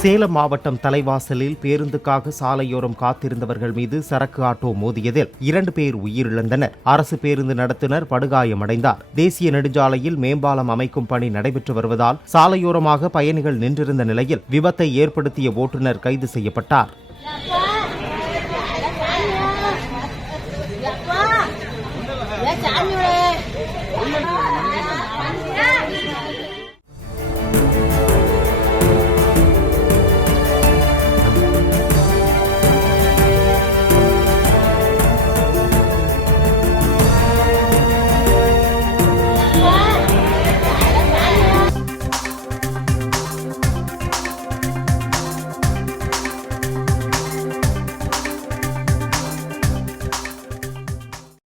சேலம் மாவட்டம் தலைவாசலில் பேருந்துக்காக சாலையோரம் காத்திருந்தவர்கள் மீது சரக்கு ஆட்டோ மோதியதில் 2 பேர் உயிரிழந்தனர். அரசு பேருந்து நடத்துனர் படுகாயமடைந்தார். தேசிய நெடுஞ்சாலையில் மேம்பாலம் அமைக்கும் பணி நடைபெற்று வருவதால் சாலையோரமாக பயணிகள் நின்றிருந்த நிலையில் விபத்தை ஏற்படுத்திய ஓட்டுநர் கைது செய்யப்பட்டார்.